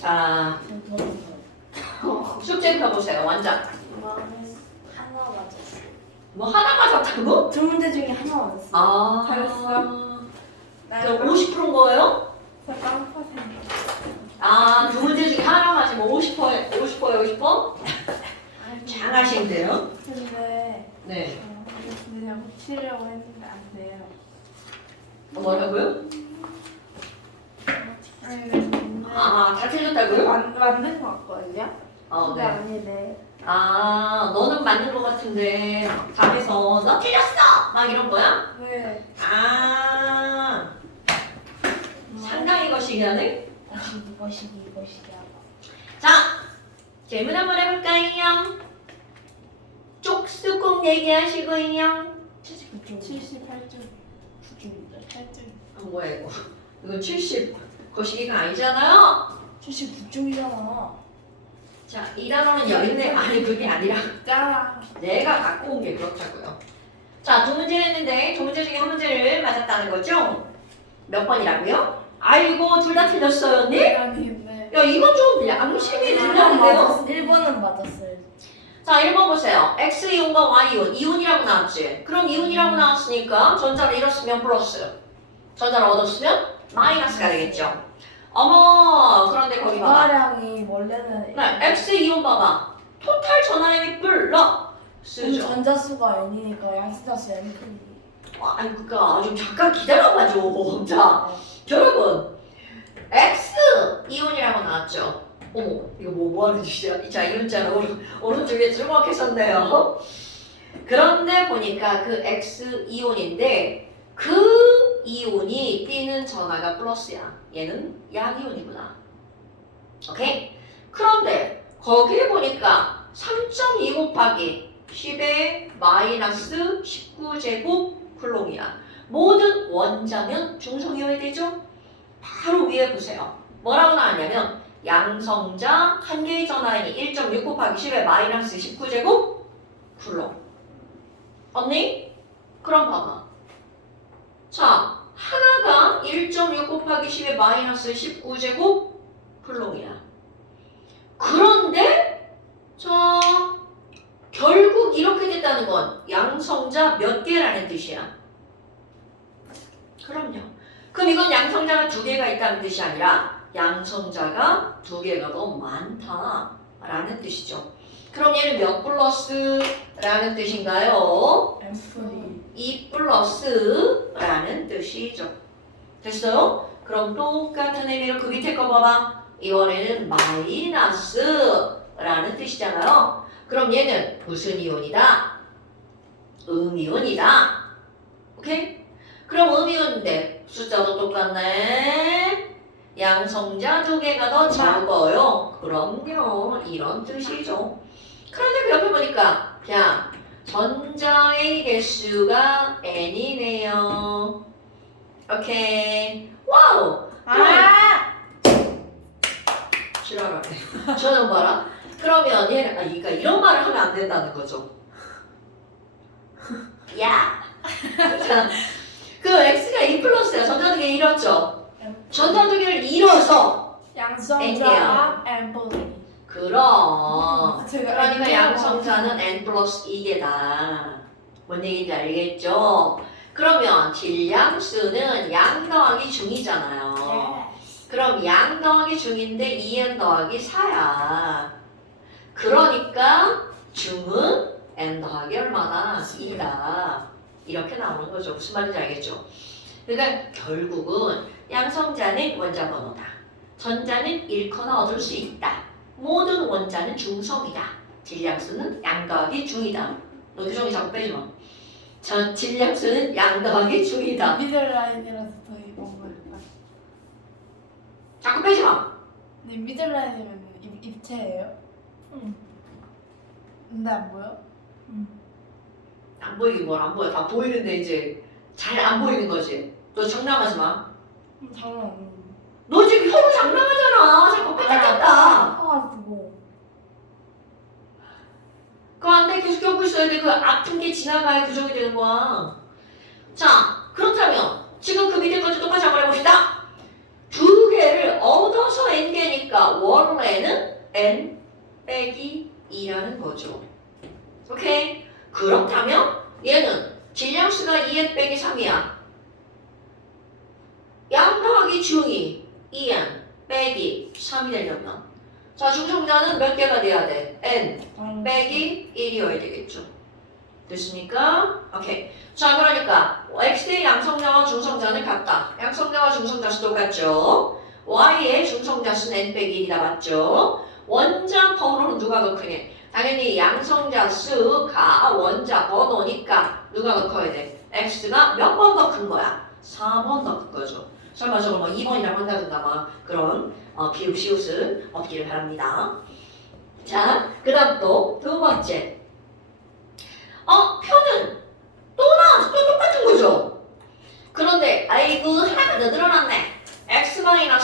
자, 숙제 펴보세요. 원장. 하나 맞았어. 뭐 하나 맞았다고? 두 문제 중에 하나 맞았어. 아, 잘했어. 그럼 50%인 거예요? 저 퍼센트. 아, 두 문제 중에 하나 맞으면 50%에 50%? 잘하신대요. 근데 네. 근데 제가 고치려고 했는데 안 돼요. 뭐라고요? 아니 근데 다 틀렸다고요? 만든 거 같거든요. 근데 네. 아니네. 너는 맞는 거 같은데 답에서 너 틀렸어! 막 이런 거야? 네. 상당히 거시기하네. 이것이야. 자, 질문 한번 해볼까요? 쪽수 꼭 얘기하시고요. 78점. 8점. 뭐야 이거? 이건 70 거시기가 아니잖아요. 79점이잖아. 자, 이 단어는 여인네 아니 그게 아니라 짜. 내가 갖고 온 게 그렇다고요. 자, 두 문제 했는데 두 문제 중에 한 문제를 맞았다는 거죠? 몇 번이라고요? 아이고 둘 다 틀렸어요, 언니? 아닌데. 야, 이건 좀 양심이 들렸는데요? 1번은 맞았어요. 자, 1번 보세요. X이온과 Y이온, 이온이라고 나왔지? 그럼 이온이라고 나왔으니까 전자를 잃었으면 플러스, 전자를 얻었으면 마이너스가 되겠죠? 어머, 그런데 거기 봐봐. 전화량이 원래는 네, X이온 봐봐. 토탈 전하량이 플러스죠. 전자수가 n이니까 양수자수 n 크기. 아니, 그니까 좀 잠깐 기다려봐줘. 자, 여러분. X 이온이라고 나왔죠? 어머, 이거 뭐 하는 짓이야? 자, 이온자는 오른쪽에 주목하셨네요. 그런데 보니까 그 X 이온인데 그 이온이 띄는 전하가 플러스야. 얘는 양이온이구나. 오케이? 그런데 거기에 보니까 3.2 곱하기 10의 마이너스 19제곱 쿨롱이야. 모든 원자면 중성이어야 되죠? 바로 위에 보세요. 뭐라고 나왔냐면 양성자 한 개의 전하량이 1.6 곱하기 10의 마이너스 19제곱 쿨롱. 언니? 그럼 봐봐. 자, 하나가 1.6 곱하기 10의 마이너스 19제곱 쿨롱이야. 그런데 자, 결국 이렇게 됐다는 건 양성자 몇 개라는 뜻이야? 그럼요. 그럼 이건 양성자가 두 개가 있다는 뜻이 아니라 양성자가 두 개가 더 많다라는 뜻이죠. 그럼 얘는 몇 플러스라는 뜻인가요? M3. 2 플러스라는 뜻이죠. 됐어요? 그럼 똑같은 의미로 그 밑에 거 봐봐. 이번에는 마이너스라는 뜻이잖아요. 그럼 얘는 무슨 이온이다? 음이온이다. 오케이? 그럼 음이온인데 숫자도 똑같네. 양성자 두 개가 더 적어요. 그럼요. 이런 뜻이죠. 그런데 그 옆에 보니까 그냥 전자의 개수가 n이네요. 오케이. 와우. 싫어하네. 저는 봐라. 그러면 얘는 그러니까 이런 말을 하면 안 된다는 거죠. 야. 자, 그 x가 2 플러스야. 전자 두 개 잃었죠. 전자 두 개를 잃어서 양성자 n 플러스. 그럼 제가 그러니까 양성자는 n 플러스 2개다. 뭔 얘기인지 알겠죠? 그러면 질량수는 양 더하기 중이잖아요. 그럼 양 더하기 중인데 2n 더하기 4야. 그러니까 중은 n 더하기 얼마나? 2다. 이렇게 나오는 거죠. 무슨 말인지 알겠죠? 그러니까 결국은 양성자는 원자 번호다. 전자는 잃거나 얻을 수 있다. 모든 원자는 중성이다. 질량수는 양 더하기 중이다. 너 규정이 자꾸 빼지 마. 질량수는 양 더하기 중이다. 미들라인이라서 더 이건 걸까? 자꾸 빼지 마. 근데 미들라인이면 입체예요? 응. 근데 안 보여? 안 보이긴 뭘 안 보여. 다 보이는데 이제 잘 안 보이는 거지. 너 장난하지 마. 장난 안 해. 너 지금 혀로 장난하잖아. 자꾸 뺏겼다. 아파가지고. 그거 안 돼. 계속 껴고 있어야 돼. 그 아픈 게 지나가야 교정이 되는 거야. 자, 그렇다면 지금 그 밑에 것도 똑같이 한번 해봅시다. 두 개를 얻어서 n개니까 원 n 빼기 2라는 거죠. 오케이? 그렇다면 얘는 질량수가 2n 빼기 3이야. 양 더하기 중이 2n 빼기 3이 되려면 자, 중성자는 몇 개가 돼야 돼? n 빼기 1이어야 되겠죠. 됐습니까? 오케이. 자, 그러니까 x의 양성자와 중성자는 같다. 양성자와 중성자 수 똑같죠. y의 중성자 수는 n 빼기 1이다. 맞죠? 원자 번호는 누가 더 크니? 당연히 양성자 수가 원자 번호니까 누가 더 커야 돼? x가 몇 번 더 큰 거야? 4번 더 큰 거죠. 설마 저걸 뭐 2번이라고 한다든가 막 그런 비읍 시옷은 없기를 바랍니다. 자, 그 다음 또 두 번째. 표는 또 나와서 또 똑같은 거죠. 그런데 아이고 하나가 더 늘어났네. x-y랑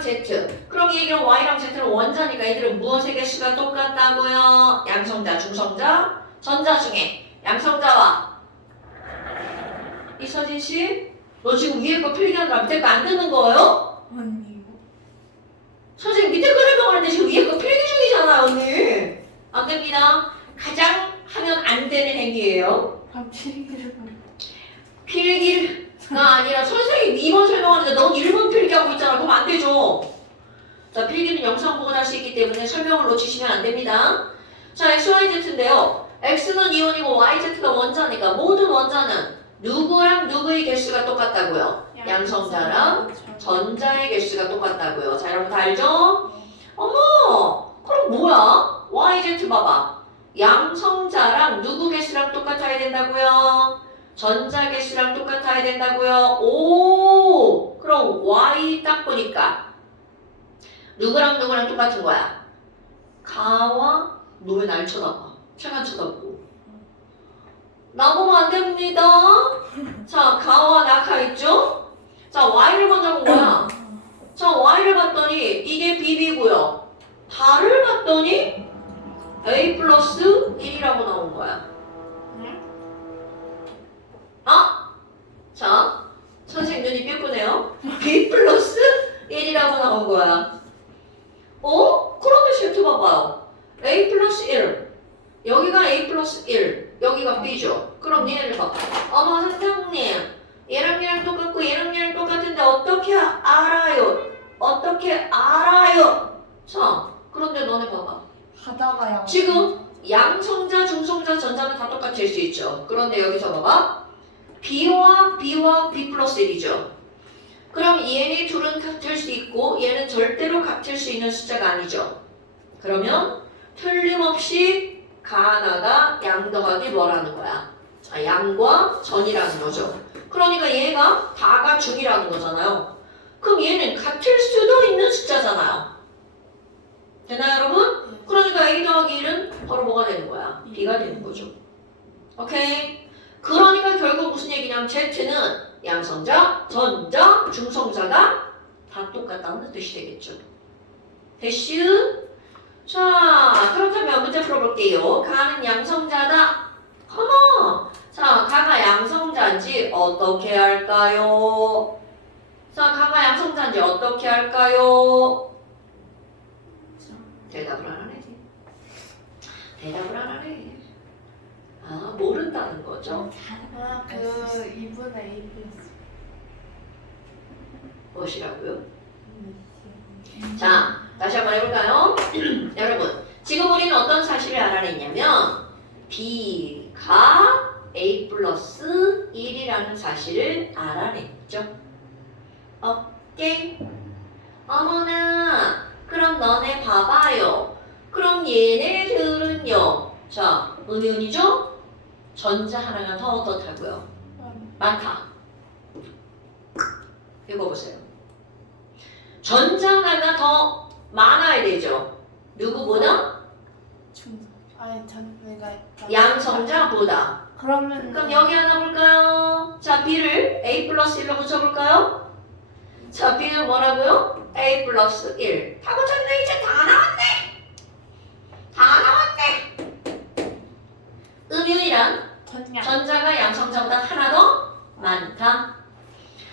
z. 그럼 이 얘기는 y랑 z는 원자니까 얘들은 무엇의 개수가 똑같다고요? 양성자, 중성자, 전자 중에 양성자와 이서진 씨, 너 지금 위에 거 필기하느라 밑에 거 안 듣는 거예요? 언니 선생님 밑에 거 설명하는데 지금 위에 거 필기 중이잖아요, 언니. 안 됩니다. 가장 하면 안 되는 행위예요. 필기를 필기가 아니라 선생님 2번 설명하는데 넌 1번 필기하고 있잖아. 그럼 안 되죠. 자, 필기는 영상 보고 할 수 있기 때문에 설명을 놓치시면 안 됩니다. 자, x, y, z인데요. x는 이온이고 y, z가 원자니까 모든 원자는 누구랑 누구의 개수가 똑같다고요? 양성자랑 전자의 개수가 똑같다고요. 자, 여러분 다 알죠? 어머, 그럼 뭐야? y, z 봐봐. 양성자랑 누구 개수랑 똑같아야 된다고요? 전자 개수랑 똑같아야 된다고요? 오, 그럼 y 딱 보니까 누구랑 누구랑 똑같은 거야? 가와 너 왜 날 쳐다봐? 책안 쳐다보고 나 보면 안 됩니다. 자, 가와 나가 있죠? 자, y를 먼저 본 거야. 자, y를 봤더니 이게 bb고요. 달을 봤더니 a 플러스 1이라고 나온 거야. 자, 선생님 눈이 삐꾸네요. b 플러스 1이라고 나온 거야. 그런데 쉐트 봐봐요. a 플러스 1. 여기가 a 플러스 1. 여기가 b죠. 그럼 얘를 봐. 어머 선생님, 얘랑 얘랑 똑같고 얘랑 얘랑 똑같은데 어떻게 알아요? 어떻게 알아요? 자, 그런데 너네 봐봐. 하다가 양 지금 양성자, 중성자, 전자는 다 똑같을 수 있죠. 그런데 여기서 봐봐. B와 B 플러스 1이죠. 그럼 얘네 둘은 같을 수 있고 얘는 절대로 같을 수 있는 숫자가 아니죠. 그러면 틀림없이 가나다 양 더하기 뭐라는 거야? 양과 전이라는 거죠. 그러니까 얘가 다가 중이라는 거잖아요. 그럼 얘는 같을 수도 있는 숫자잖아요. 되나요 여러분? 그러니까 A 더하기 1은 바로 뭐가 되는 거야? B가 되는 거죠. 오케이? 그러니까 결국 무슨 얘기냐면 Z는 양성자, 전자, 중성자가 다 똑같다는 뜻이 되겠죠. 됐슈? 자, 그렇다면 문제 풀어볼게요. 가는 양성자다. 컴온! 자, 가가 양성자인지 어떻게 할까요? 자, 가가 양성자인지 어떻게 할까요? 대답을 안 하네. 대답을 안 하네. 모른다는 거죠. 그 2분의 1 무엇이라고요? 자, 다시 한번 해볼까요? 여러분, 지금 우리는 어떤 사실을 알아냈냐면 B가 A 플러스 1이라는 사실을 알아냈죠. 오케이? 어머나, 그럼 너네 봐봐요. 그럼 얘네들은요. 자, 은연이죠? 전자 하나가 더 어떻다고요? 많다. 읽어보세요. 전자 하나가 더 많아야 되죠. 누구보다? 양성자보다. 그럼 여기 하나 볼까요? 자, B를 A 플러스 1로 붙여볼까요? 자, B는 뭐라고요? A 플러스 1. 다 붙였네. 이제 다 나왔네. 다 나왔네. 음유이란 전자가 양성자보다 하나 더 많다.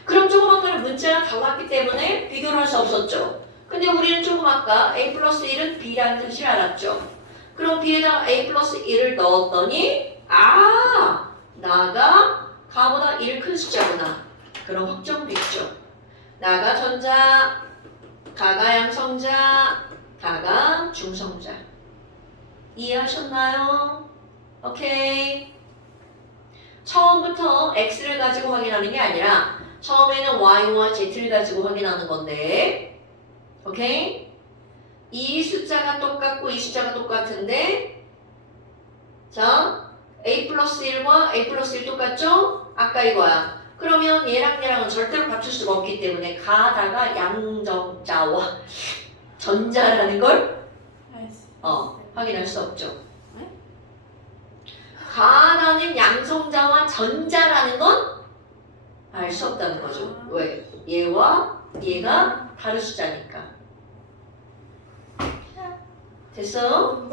그럼 조그만 거는 문자가 달랐기 때문에 비교를 할 수 없었죠. 근데 우리는 조금 아까 a 플러스 1은 b라는 사실을 알았죠. 그럼 b에다 a 플러스 1을 넣었더니 나가 가보다 1 큰 숫자구나. 그런 확정도 있죠. 나가 전자, 가가 양성자, 가가 중성자. 이해하셨나요? 오케이. 처음부터 x를 가지고 확인하는 게 아니라 처음에는 y와 z를 가지고 확인하는 건데, 오케이? 이 숫자가 똑같고 이 숫자가 똑같은데, 자, a 플러스 1과 a 플러스 1 똑같죠? 아까 이거야. 그러면 얘랑 얘랑은 절대로 갖출 수가 없기 때문에 가다가 양정자와 전자라는 걸 확인할 수 없죠. 가다는 양성자와 전자라는 건 알 수 없다는 거죠. 왜? 얘와 얘가 다른 숫자니까. 됐어?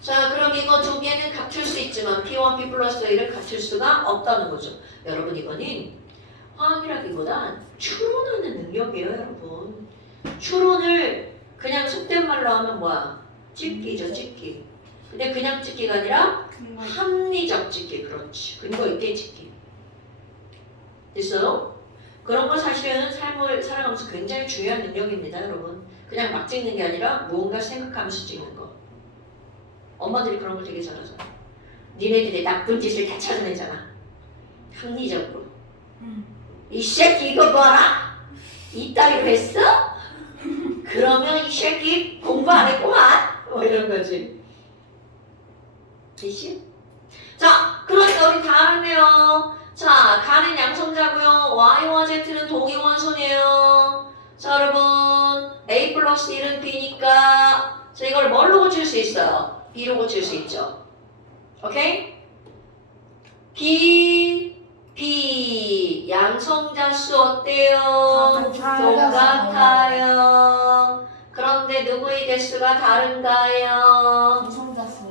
자, 그럼 이거 두 개는 갖출 수 있지만 B와 B 플러스 A를 갖출 수가 없다는 거죠. 여러분 이거는 화학이라기보단 추론하는 능력이에요, 여러분. 추론을 그냥 속된 말로 하면 뭐야? 찍기죠, 찍기. 근데 그냥 찍기가 아니라 합리적 찍기, 그렇지. 근거 있게 찍기. 됐어요? 그런 거 사실은 삶을 살아가면서 굉장히 중요한 능력입니다, 여러분. 그냥 막 찍는 게 아니라 무언가 생각하면서 찍는 거. 엄마들이 그런 걸 되게 잘하잖아. 니네들이 나쁜 짓을 다 찾아내잖아. 합리적으로. 이 새끼 이거 봐라. 이따위로 했어? 그러면 이 새끼 공부 안 했구만. 뭐 이런 거지. 됐지? 자, 그러니까 우리 다 알았네요. 자, 가는 양성자고요. y와 z는 동위원소네요. 자, 여러분 a 플러스 1은 b니까 자, 이걸 뭘로 고칠 수 있어요? b로 고칠 수 있죠. 오케이? b 양성자 수 어때요? 똑같아요. 그런데 누구의 개수가 다른가요?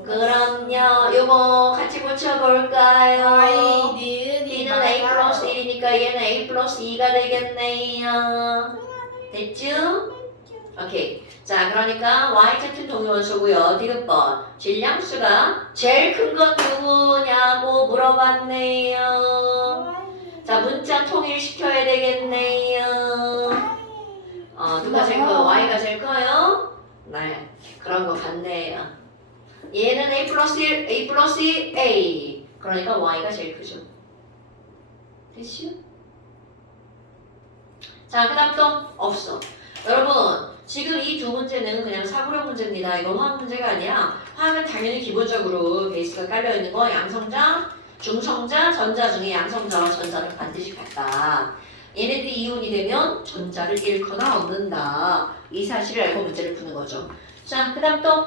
그럼요. 요거 같이 고쳐볼까요? B는 A 플러스 1이니까 얘는 A 플러스 2가 되겠네요. 됐죠? 오케이. 자, 그러니까 YZ 동위원소고요. 디귿번. 질량수가 제일 큰 건 누구냐고 물어봤네요. 자, 문자 통일시켜야 되겠네요. 누가 제일 커요? Y가 제일 커요? 네. 그런 거 같네요. 얘는 A 플러스 1, A 플러스 2, A. 그러니까 Y가 제일 크죠. 됐죠? 자, 그 다음 또 없어. 여러분, 지금 이 두 문제는 그냥 사고력 문제입니다. 이건 화학 문제가 아니야. 화학은 당연히 기본적으로 베이스가 깔려있는 거 양성자, 중성자, 전자 중에 양성자와 전자를 반드시 같다. 얘네들이 이온이 되면 전자를 잃거나 얻는다. 이 사실을 알고 문제를 푸는 거죠. 자, 그 다음 또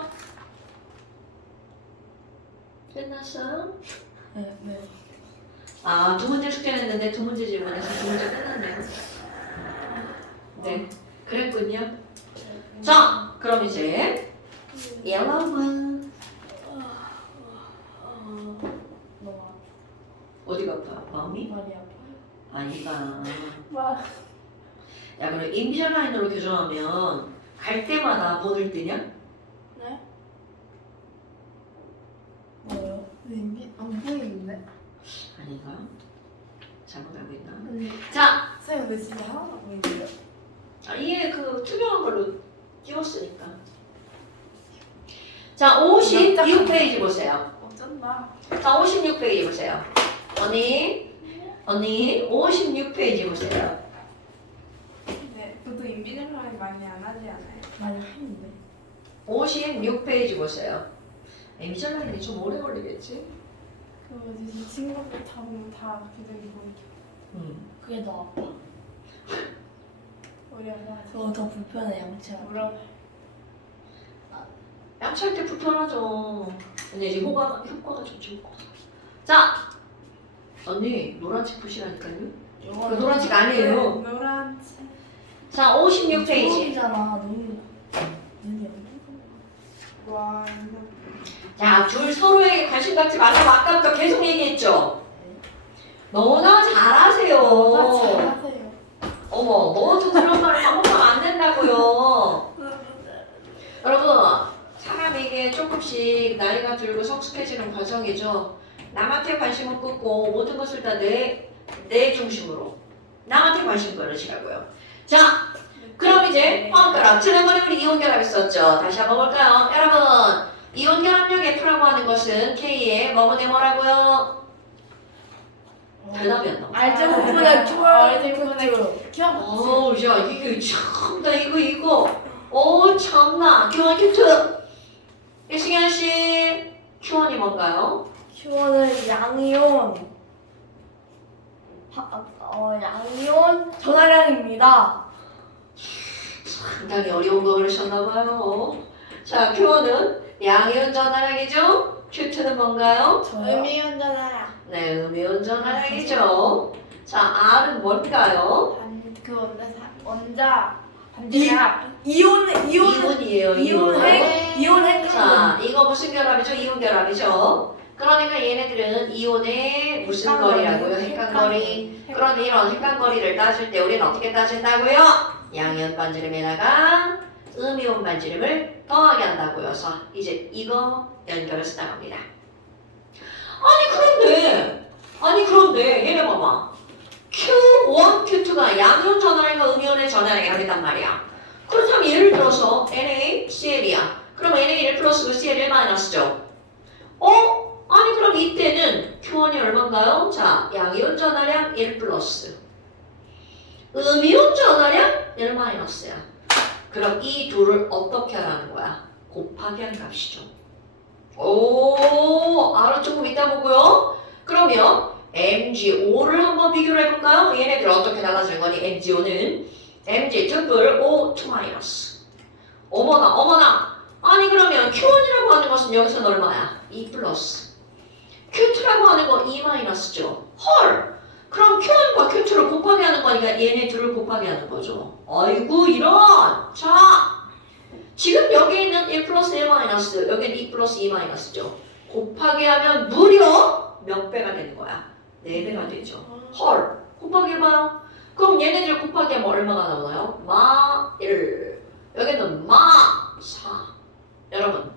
끝났어요? 네. 두 문제 숙제했는데 두 문제 질문해서 두 문제 끝났네요. 네, 그랬군요. 자, 그럼 이제 여러분 어디가 아파? 마음이? 많이 아파요. 아니가. 야, 그럼 인비전 라인으로 교정하면 갈 때마다 본을 뜨냐? 네? 뭐요? 안 보이는데? 아닌가? 잘못 알고 있나? 네. 자, 선생님 근데 진짜 하나도 안 보이는데요? 이게 그 투명한 걸로 띄웠으니까. 자, 56페이지 보세요. 어쩐다. 자, 56페이지 보세요. 언니 56페이지 보세요. 네, 저도 인비전라인 많이 안 하지 않아요? 많이 하는데. 56페이지 보세요. 미전 라인이 좀 오래 걸리겠지? 그거 이제 친구들 다 보면 다 기둥이 보이죠. 그게 더 아파. 우리 엄마 그거 더 불편해 양치하기. 뭐라고? 양치할 때 불편하죠. 근데 이제 효과가 좋죠. 자, 언니 노란 책 보시라니까요. 그 노란 책 아니에요. 노란 책. 자, 56페이지. 초록이잖아. 눈이 없는 와, 자, 둘 서로에게 관심 갖지 말라고 아까부터 계속 얘기했죠. 너나 잘하세요. 거. 잘하세요. 어머, 너도 그런 말을 하면 안 된다 조금씩 나이가 들고 성숙해지는 과정이죠. 남한테 관심을 끊고 모든 것을 다 내 중심으로 남한테 관심 끌으시라고요. 자, 그럼 이제 화학결합, 지난번에 우리 이온결합 했었죠. 다시 한번 볼까요? 여러분, 이온결합력 F라고 하는 것은 K의 뭐라고요? 대답이 안 나와. 알제곱분의 알제곱분의 큐. 어우, 야, 이게 참나, 이거. 참나. Q1, Q2. 일승현 씨, Q1이 뭔가요? 큐어는 양이온. 양이온 전화량입니다. 상당히 어려운 거 그러셨나봐요. 자, Q1은 양이온 전화량이죠? Q2는 뭔가요? 저요. 음이온 전화량. 네, 음이온 전화량이죠. 자, R은 뭔가요? 원자 반지압. 이온이에요, 이온 핵. 이온 핵. 자, 이거 무슨 결합이죠? 이온 결합이죠. 그러니까 얘네들은 이온의 무슨 핵간거리. 거리라고요? 핵간거리. 그런 이런 핵간거리를 따질 때 우리는 어떻게 따진다고요? 양이온 반지름에다가 음이온 반지름을 더하게 한다고요. 그래서 이제 이거 연결해서 나갑니다. 아니 그런데 얘네 봐봐. Q1, Q2가 양이온 전화량과 음이온의 전화량이 다르단 말이야. 그렇다면 예를 들어서 NaCl이야. 그럼 Na1 플러스고 Cl1 마이너스죠. 아니 그럼 이때는 Q1이 얼마인가요? 자, 양이온 전화량 1 플러스 음이온 전화량 1 마이너스야. 그럼 이 둘을 어떻게 하라는 거야? 곱하기 한 값이죠. 알아 조금 이따 보고요. 그러면 MgO를 한번 비교를 해볼까요? 얘네들 어떻게 나눠지는 거니? MgO는 Mg 특불 O 2 마이너스. 어머나. 아니 그러면 Q1이라고 하는 것은 여기서는 얼마야? 2 플러스. Q2라고 하는 건 2 마이너스죠. 헐! 그럼 Q1과 Q2를 곱하기 하는 거니까 얘네 둘을 곱하기 하는 거죠. 아이고 이런! 자! 지금 여기 있는 1 플러스 1 마이너스, 여기는 2 플러스 2 마이너스죠. 곱하기 하면 무려 몇 배가 되는 거야? 4배가 되죠. 헐! 곱하기 해봐요. 그럼 얘네들 곱하기 하면 얼마가 나오나요? 마 1. 여기는 마 4. 여러분,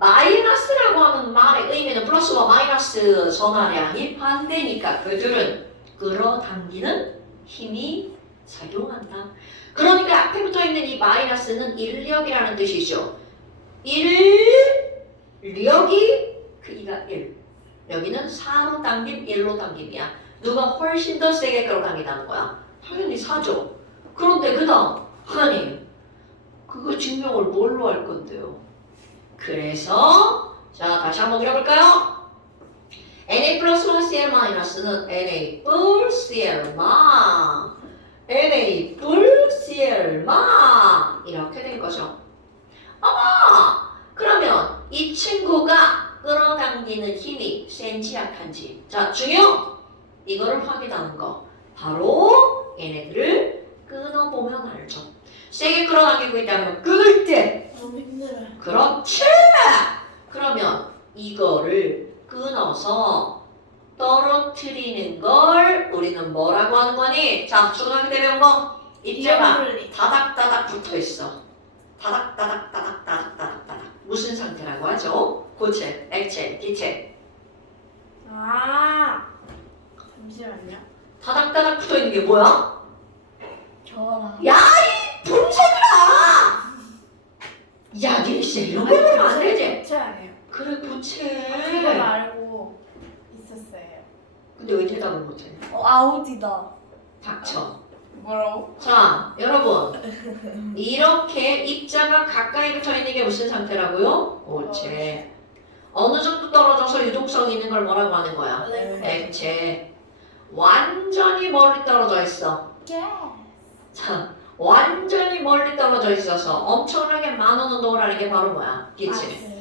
마이너스라고 하는 말의 의미는 플러스와 마이너스 전화량이 반대니까 그들은 끌어당기는 힘이 작용한다. 그러니까 앞에 붙어 있는 이 마이너스는 인력이라는 뜻이죠. 인력이 그 2가 1. 여기는 4로 당김, 1로 당김이야. 누가 훨씬 더 세게 끌어당긴다는 거야? 당연히 4죠. 그런데 그 다음, 아니, 그거 증명을 뭘로 할 건데요? 그래서 자 다시 한번 그려볼까요? Na 플러스와 Cl 마이너스는 Na 뿔 Cl 마 Na 뿔 Cl 마 이렇게 된 거죠. 그러면 이 친구가 끌어당기는 힘이 센지 약한지 자 중요 이거를 확인하는 거 바로 얘네들을 끊어보면 알죠. 세게 끌어당기고 있다면 끊을 때 너무 힘들어요. 그렇지! 그러면 이거를 끊어서 떨어뜨리는 걸 우리는 뭐라고 하는 거니? 자, 초등학교 때 배운 거 있잖아. 다닥다닥 붙어있어. 다닥다닥. 무슨 상태라고 하죠? 고체, 액체, 기체. 잠시만요. 다닥다닥 붙어있는 게 뭐야? 저랑. 야, 이 분쇄들아! 야, 니씨 이런 거 보면 안 되지? 고체 아니에요. 그래, 그건 고체. 알고 있었어요. 근데 왜 대답을 못해? 아우디다. 닥쳐. 뭐라고? 자, 여러분. 이렇게 입자가 가까이 붙어 있는 게 무슨 상태라고요? 고체. 어느 정도 떨어져서 유동성이 있는 걸 뭐라고 하는 거야? 액체. 완전히 멀리 떨어져 있어. 자, 완전히 멀리 떨어져 있어서 엄청나게 많은 운동을 하는 게 바로 뭐야? 기체.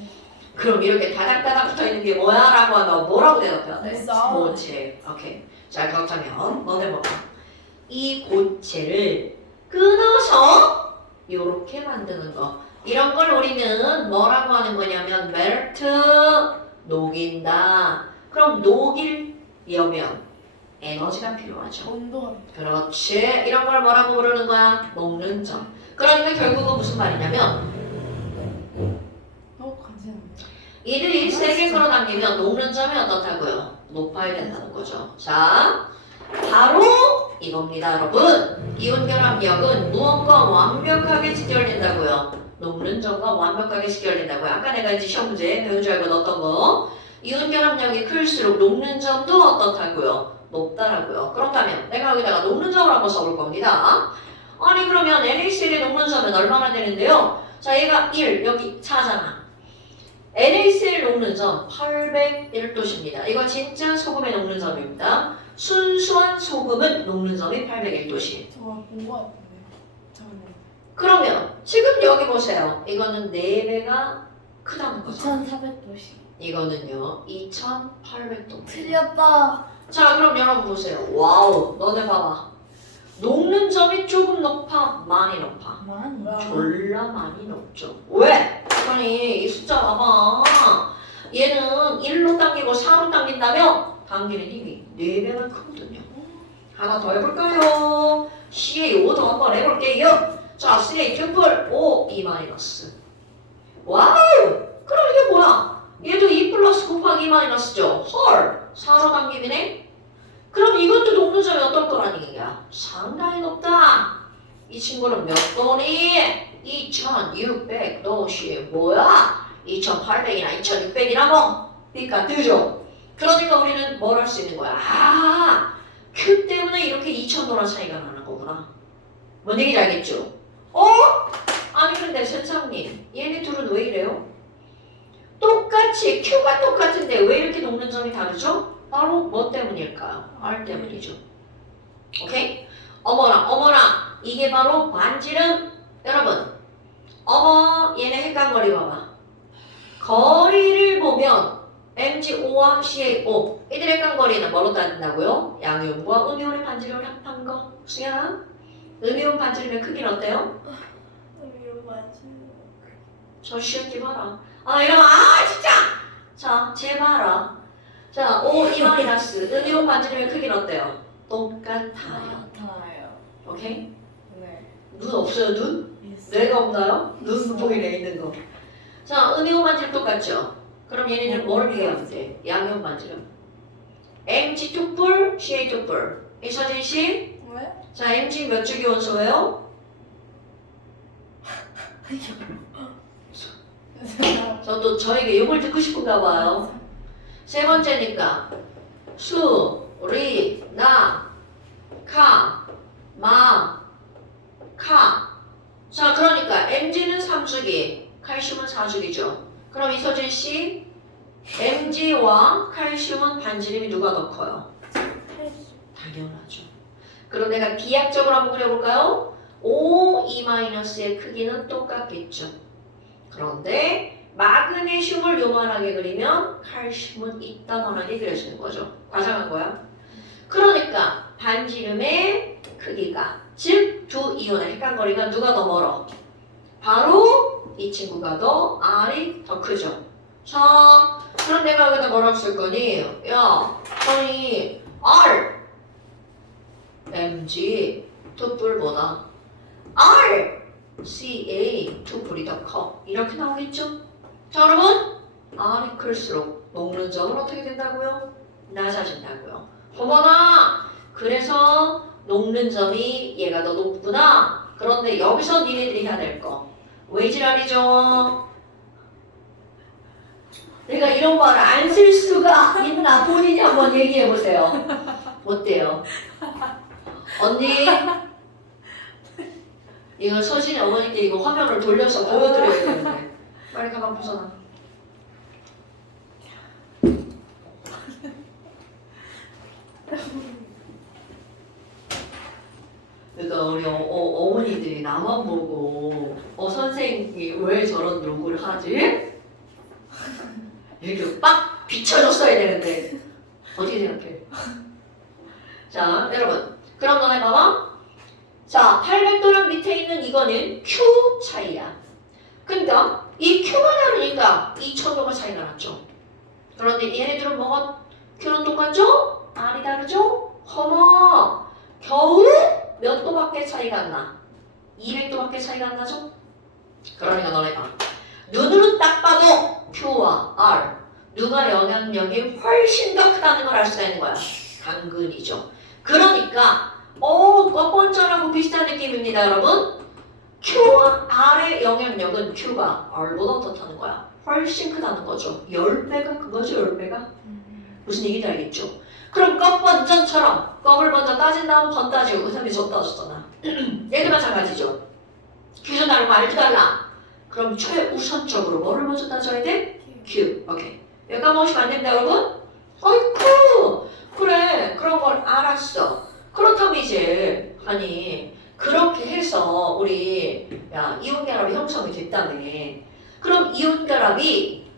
그럼 이렇게 다닥다닥 붙어 있는 게 뭐야? 라고 하면 뭐라고 대답해야 돼? 싸워. 고체. 오케이. 자, 그렇다면 너네 봐봐. 이 고체를 끊어서 이렇게 만드는 거. 이런 걸 우리는 뭐라고 하는 거냐면 melt, 녹인다. 그럼 녹이려면 에너지가 필요하죠. 온도. 그렇지. 이런 걸 뭐라고 부르는 거야? 녹는 점. 그러니까 결국은 무슨 말이냐면 관심 없네. 이들이 세게 끌어당기면 녹는 점이 어떻다고요? 높아야 된다는 거죠. 자, 바로 이겁니다, 여러분. 이온결합력은 무언가 완벽하게 직결된다고요. 녹는 점과 완벽하게 직결된다고요. 아까 내가 이제 시험 문제 배운 줄 알고 넣었던 거. 이온결합력이 클수록 녹는 점도 어떻다고요? 높다라고요. 그렇다면 내가 여기다가 녹는 점을 한번 써볼 겁니다. 아니 그러면 NaCl의 녹는 점은 얼마나 되는데요? 자, 얘가 1, 여기 4잖아. NaCl 녹는 점 801도씨입니다. 이거 진짜 소금의 녹는 점입니다. 순수한 소금은 녹는 점이 801도씨. 저거 본거 같은데. 저는. 그러면 지금 여기 보세요. 이거는 4배가 크다는 거죠. 2,400도씨. 이거는요 2,800도. 틀렸다. 자, 그럼 여러분 보세요. 와우, 너네 봐봐. 녹는 점이 조금 높아, 많이 높아. 많이. 졸라 많이 높죠. 왜? 아니 이 숫자 봐봐. 얘는 1로 당기고 4로 당긴다면 당기는 힘이 4배가 크거든요. 하나 더 해볼까요? CA5도 한번 해볼게요. 자, CA2 5, 2 마이너스. 와우! 그럼 이게 뭐야? 얘도 2 플러스 곱하기 2 마이너스죠. 헐! 4로 당기네? 그럼 이것도 녹는 점이 어떨 거라는 얘기야? 상당히 높다. 이 친구는 몇 도니? 2600도씨. 뭐야? 2800이나 2600이나 뭐? 그러니까 뜨죠? 그러니까 우리는 뭘 할 수 있는 거야? 아! Q 때문에 이렇게 2000도나 차이가 나는 거구나. 뭔 얘기인지 알겠죠? 아니 근데 세창님 얘네 둘은 왜 이래요? 똑같이 Q가 똑같은데 왜 이렇게 녹는 점이 다르죠? 바로 뭐 때문일까요? R 때문이죠. 오케이? 어머나 이게 바로 반지름. 여러분 어머 얘네 헷갈거리 봐봐. 거리를 보면 MgO와 CaO 이들의 헷갈거리는 뭐로 따진다고요? 양이온과 음이온의 반지름을 합한 거. 수연아? 음이온 반지름의 크기는 어때요? 저 시험지 봐라. 이러면 진짜! 자, 쟤 봐라. 자, O, 2 마이너스 음이온 반지름의 크기는 어때요? 똑같아요. 같아요. 오케이? 네. 눈 없어요, 눈? 있어요. 뇌가 없나요? 눈 있어요. 보이네, 있는 거. 자, 음이온 반지름 똑같죠? 그럼 얘네는 뭘 비교하면 돼? 양이온 반지름. Mg 뚝불, Ca 뚝불. 이서진 씨? 왜? 자, Mg 몇 주기 원소예요? 저도 저에게 이걸 듣고 싶은가 봐요. 세 번째니까 수, 리, 나, 카, 마, 카. 자, 그러니까 Mg는 3주기, 칼슘은 4주기죠. 그럼 이서진 씨, Mg와 칼슘은 반지름이 누가 더 커요? 당연하죠. 그럼 내가 비약적으로 한번 그려볼까요? O, 2-의 크기는 똑같겠죠. 그런데 마그네슘을 요만하게 그리면 칼슘은 이따만하게 그려지는 거죠. 과장한 거야. 그러니까 반지름의 크기가 즉 두 이온의 헷갈거리가 누가 더 멀어? 바로 이 친구가 더 R이 더 크죠. 자, 그럼 내가 여기다 뭐라고 쓸 거니? 야, 저희 R Mg 투뿔보다 R CA 투뿔이 더 커. 이렇게 나오겠죠? 자, 여러분 R이 클수록 녹는 점은 어떻게 된다고요? 낮아진다고요. 어머나! 그래서 녹는 점이 얘가 더 높구나. 그런데 여기서 니네들이 해야 될 거. 왜 지랄이죠? 내가 이런 말을 안 쓸 수가 있나 본인이 한번 얘기해 보세요. 어때요? 언니 이거 서진이 어머니께 이거 화면을 돌려서 보여드려야 되는데 빨리 가방 벗어나. 그러니까 우리 어머니들이 나만 보고 선생님이 왜 저런 요구를 하지? 이렇게 빡 비춰줬어야 되는데 어떻게 생각해? 자, 여러분 그럼 너네 봐봐. 자, 800도랑 밑에 있는 이거는 Q 차이야. 그러니까 이 Q가 다르니까 2000도가 차이가 났죠. 그런데 얘네들은 뭐가 Q는 똑같죠? R이 다르죠? 허머 겨우 몇 도밖에 차이가 안 나? 200도밖에 차이가 안 나죠? 그러니까 너네 봐. 눈으로 딱 봐도 Q와 R 누가 영향력이 훨씬 더 크다는 걸 알 수가 있는 거야. 당근이죠. 그러니까 첫 번째하고 비슷한 느낌입니다, 여러분. Q와 R의 영향력은 Q가 R보다 어떻다는 거야? 훨씬 크다는 거죠. 10배가 그거죠, 10배가. 무슨 얘기인지 알겠죠? 그럼 껍 번전처럼 껍을 먼저 따진 다음 번 따지고 그 다음에 저 따졌잖아. 얘도 마찬가지죠. Q도 다르고 R도 달라. 그럼 최우선적으로 뭐를 먼저 따져야 돼? Q. 오케이. 여기 까먹으시면 안 됩니다, 여러분. 어이쿠! 그래, 그런 걸 알았어. 그렇다면 이제 아니 그렇게 해서 우리 이온결합이 형성이 됐다며. 그럼 이온결합이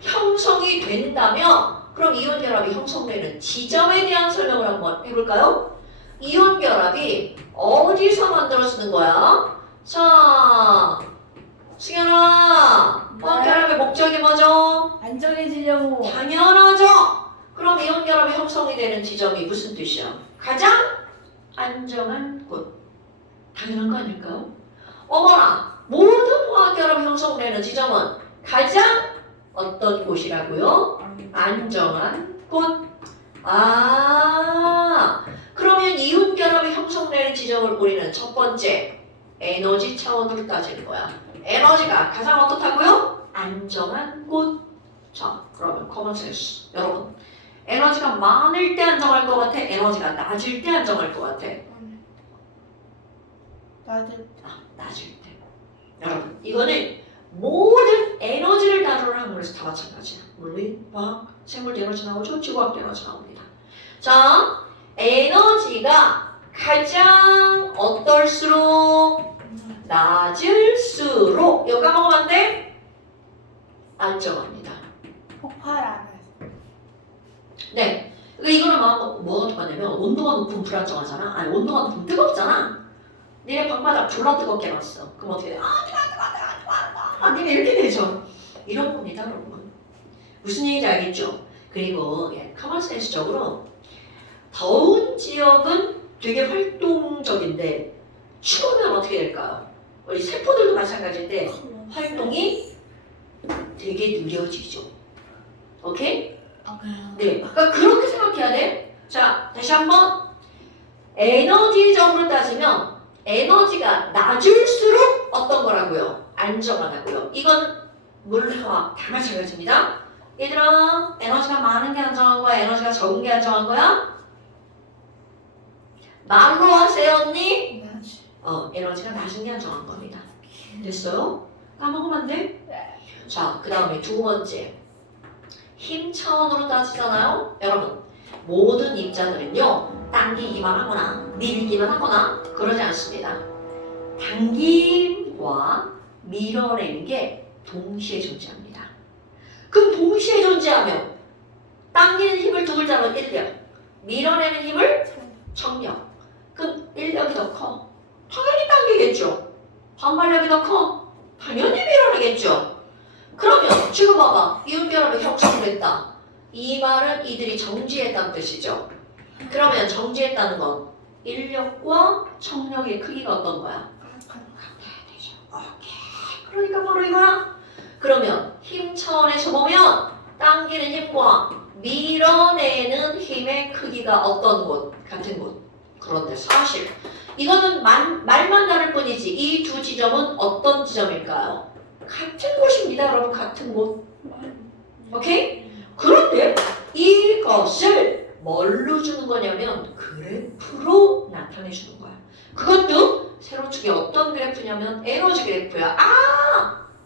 형성이 된다면 그럼 이온결합이 형성되는 지점에 대한 설명을 한번 해볼까요? 이온결합이 어디서 만들어지는 거야? 자, 승현아, 이온결합의 목적이 뭐죠? 안정해지려고. 당연하죠. 그럼 이온결합이 형성이 되는 지점이 무슨 뜻이야? 가장 안정한 곳. 당연한 거 아닐까요? 어머나, 모든 화학결합이 형성되는 지점은 가장 어떤 곳이라고요? 안정한 곳. 그러면 이온결합이 형성되는 지점을 우리는 첫 번째 에너지 차원으로 따지는 거야. 에너지가 가장 어떻다고요? 안정한 곳. 자, 그러면 커먼센스. 여러분, 에너지가 많을 때 안정할 것 같아? 에너지가 낮을 때 안정할 것 같아? 낮을 때. 여러분, 이거는 모든 에너지를 다루는 학문에서 다 마찬가지야. 물리, 화학, 생물도 에너지 나오죠? 지구학도 에너지 나옵니다. 자, 에너지가 가장 어떨수록 낮을수록 여기 까먹으면 안 돼? 안정합니다. 폭발 안 해서. 네. 이거는 뭐가 똑같냐면 온도가 높으면 불안정하잖아. 아니 온도가 높으면 뜨겁잖아. 니네 방바닥 졸라 뜨겁게 놨어. 그럼 어떻게 돼? 뜨거워. 니네 이렇게 되죠. 이런 겁니다, 여러분. 무슨 얘기인지 알겠죠? 그리고 커먼센스적으로 더운 지역은 되게 활동적인데 추우면 어떻게 될까요? 우리 세포들도 마찬가지인데 활동이 되게 느려지죠. 오케이? 네, 그러니까 그렇게 생각해야 돼. 자, 다시 한번 에너지적으로 따지면 에너지가 낮을수록 어떤 거라고요? 안정하다고요. 이건 물화학 다 마찬가지입니다. 얘들아, 에너지가 많은 게 안정한 거야? 에너지가 적은 게 안정한 거야? 말로 하세요, 언니? 에너지가 낮은 게 안정한 겁니다. 됐어요? 까먹으면 안 돼? 자, 그 다음에 두 번째. 힘 차원으로 따지잖아요? 여러분, 모든 입자들은요, 당기기만 하거나 밀기만 하거나 그러지 않습니다. 당김과 밀어내는 게 동시에 존재합니다. 그럼 동시에 존재하면 당기는 힘을 두 글자로 인력, 밀어내는 힘을 청력. 그럼 인력이 더 커. 당연히 당기겠죠. 반발력이 더 커. 당연히 밀어내겠죠. 그러면 지금 봐봐. 이온결합이 형성됐다. 이 말은 이들이 정지했다는 뜻이죠. 그러면 정지했다는 건 인력과 청력의 크기가 어떤 거야? 같아야 되죠. 오케이. 그러니까 바로 이거야. 그러면 힘 차원에서 보면 당기는 힘과 밀어내는 힘의 크기가 어떤 곳? 같은 곳. 그런데 사실 이거는 말만 다를 뿐이지 이 두 지점은 어떤 지점일까요? 같은 곳입니다, 여러분. 같은 곳. 오케이? 그런데 이것을 뭘로 주는 거냐면 그래프로 나타내 주는 거야. 그것도 세로축이 어떤 그래프냐면 에너지 그래프야.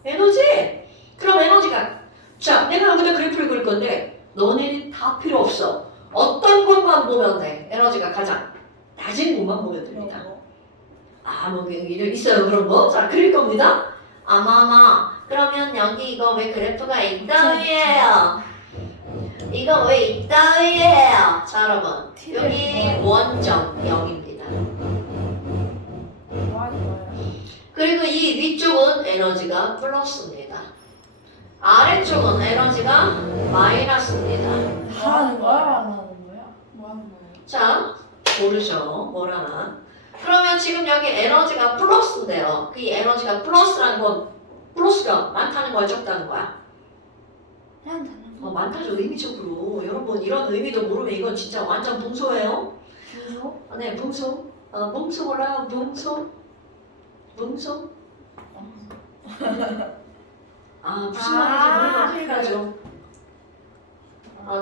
에너지? 그럼 에너지가 자, 내가 여기다 그래프를 그릴 건데 너네는 다 필요 없어. 어떤 것만 보면 돼. 에너지가 가장 낮은 곳만 보면 됩니다. 뭐 있어요, 그런 거. 자, 그릴 겁니다. 그러면 여기 이거 왜 그래프가 있다위에요? 이거 왜 있다위에요? 자, 여러분, 여기 원점 0입니다. 그리고 이 위쪽은 에너지가 플러스입니다. 아래쪽은 에너지가 마이너스입니다. 하는 거야? 안 하는 거야? 뭐 하는 거예요? 자, 모르죠. 뭘 하나. 그러면 지금 여기 에너지가 플러스인데요. 그 에너지가 플러스라는 건 플러스가 많다는 거야, 적다는 거야? 한다는 많다죠, 의미적으로. 여러분, 이런 의미도 모르면 이건 진짜 완전 붕소예요. 붕소? 네, 붕소. 붕소 몰라요? 붕소? 붕소? 무슨 말인지 모르면 큰일 나죠.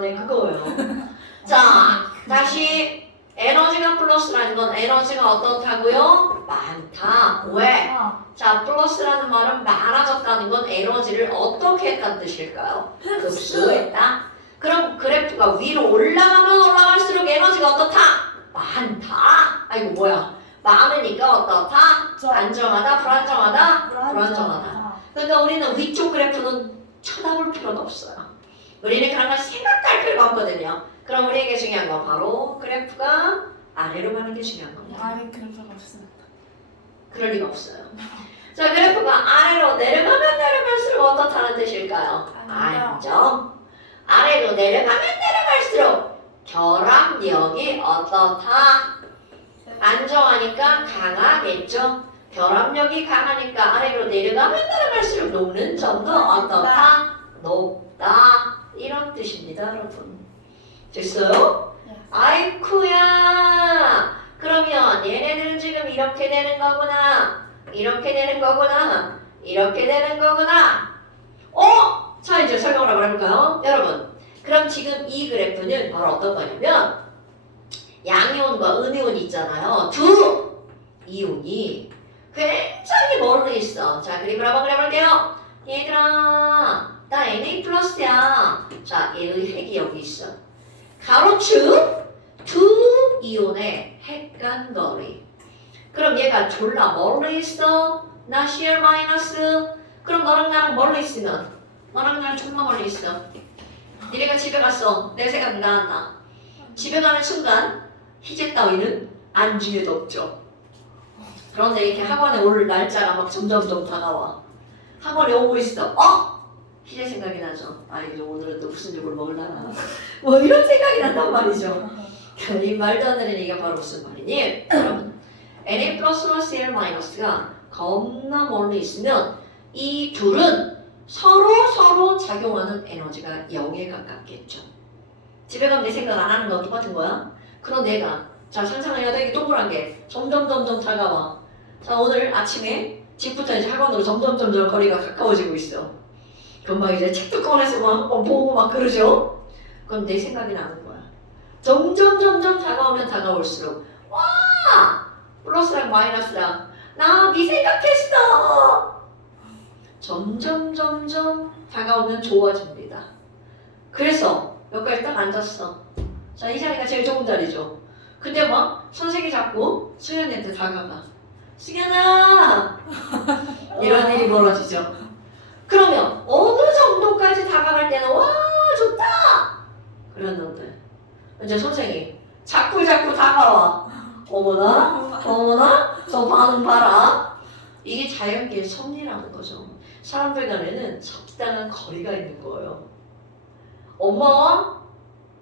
네, 그거예요. 자, 다시 에너지가 플러스라는 건 에너지가 어떻다고요? 많다. 왜? 자, 플러스라는 말은 많아졌다는 건 에너지를 어떻게 했다는 뜻일까요? 흡수했다. 그럼 그래프가 위로 올라가면 올라갈수록 에너지가 어떻다? 많다. 아이고 뭐야? 많으니까 어떻다? 안정하다, 불안정하다? 불안정하다. 그러니까 우리는 위쪽 그래프는 쳐다볼 필요는 없어요. 우리는 그런 걸 생각할 필요가 없거든요. 그럼 우리에게 중요한 건 바로 그래프가 아래로 가는 게 중요한 겁니다. 아니 그래프가 없습니다. 그럴 리가 없어요. 자, 그래프가 아래로 내려가면 내려갈수록 어떻다는 뜻일까요? 안정. 아래로 내려가면 내려갈수록 결합력이 어떻다? 안정하니까 강하겠죠. 결합력이 강하니까 아래로 내려가면 내려갈수록 녹는 점도 어떻다? 높다. 이런 뜻입니다, 여러분. 됐어요? 아이쿠야. 그러면 얘네들은 지금 이렇게 되는 거구나. 이렇게 되는 거구나. 이렇게 되는 거구나. 자, 이제 설명을 한번 해볼까요? 여러분, 그럼 지금 이 그래프는 바로 어떤 거냐면 양이온과 음이온이 있잖아요. 두 이온이 굉장히 멀리 있어. 자, 그림을 한번 그려볼게요. 얘들아, 나 Na 플러스야. 자, 얘의 핵이 여기 있어. 가로축 두 이온의 핵간거리. 그럼 얘가 졸라 멀리 있어. 나 CL 마이너스. 그럼 너랑 나랑 멀리 있으면 너랑 나랑 존나 멀리 있어. 니네가 집에 갔어. 내 생각 나왔나? 집에 가는 순간 희재 따위는 안중에도 없죠. 그런데 이렇게 학원에 올 날짜가 막 점점점 다가와. 학원에 오고 있어. 희재 생각이 나죠. 이제 오늘은 또 무슨 욕을 먹을라나. 뭐 이런 생각이 난단 말이죠. 이 말도 안 되는 얘기가 바로 무슨 말이니? 여러분, Na 플러스 L 마이너스가 겁나 멀리 있으면 이 둘은 서로 작용하는 에너지가 0에 가깝겠죠. 집에 가면 내 생각 안 하는 거 똑같은 거야? 그런 내가 자 상상해야 돼. 이게 동그란 게 점점 다가와. 자, 오늘 아침에 집부터 이제 학원으로 점점 거리가 가까워지고 있어. 금방 이제 책도 꺼내서 막 보고 막 그러죠. 그럼 내 생각이 나는 거야. 점점 다가올수록 와 플러스랑 마이너스랑 나 네 생각했어. 점점 다가오면 좋아집니다. 그래서 여기까지 딱 앉았어. 자, 이 자리가 제일 좋은 자리죠. 근데 막 선생님이 자꾸 수연이한테 다가가. 수연아 이런 일이 벌어지죠. 그러면 어느 정도까지 다가갈 때는 와 좋다 그랬는데 이제 선생님 자꾸 다가와. 어머나 저 반응 봐라. 이게 자연계의 섭리라는 거죠. 사람들 간에는 적당한 거리가 있는 거예요. 엄마와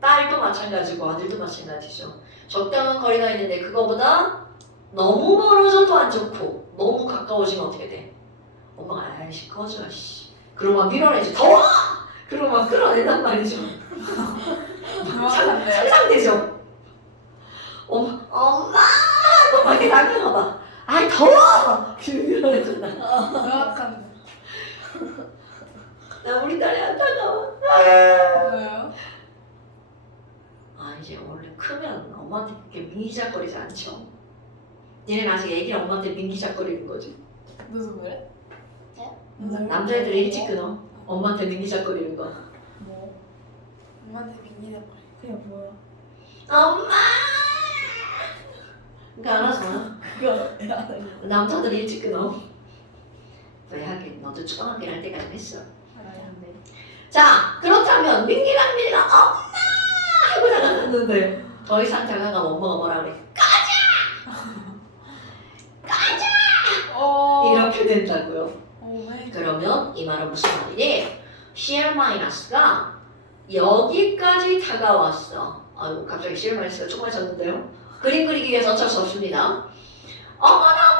딸도 마찬가지고 아들도 마찬가지죠. 적당한 거리가 있는데 그거보다 너무 멀어져도 안 좋고 너무 가까워지면 어떻게 돼? 엄마가 아이씨 꺼져 씨. 그러고 막 밀어내지. 더워! 그러고 막 끌어낸단 말이죠. 상상되죠? 엄마 또 막 이렇게 나가봐. 아이 더워! 밀어내준다. 정확한. 나 우리 딸이 안 따가워. 왜요? 이제 원래 크면 엄마한테 그렇게 민기작거리지 않죠. 얘는 아직 애기랑 엄마한테 민기작거리는 거지. 너도 그래? 남자애들이 일찍 끊어. 엄마한테 민기작거리는 거. 뭐? 엄마한테 민기다 버려. 그게 뭐야? 엄마! 그러니까 알아서 그거 남자들이 일찍 끊어. 왜 하긴 너도 초등학교 할 때까지 했어. 알았는데. 자, 그렇다면 민기랑 엄마! 하고 나갔는데 더 이상 다가가면 엄마가 뭐라 그래? 이렇게 된다고요. 왜? 그러면 이 말은 무슨 말이니? CL-가 여기까지 다가왔어. 아이고 갑자기 CL-가 좁아졌는데요. 그림 그리기 위해서 어쩔 수 없습니다. 어머나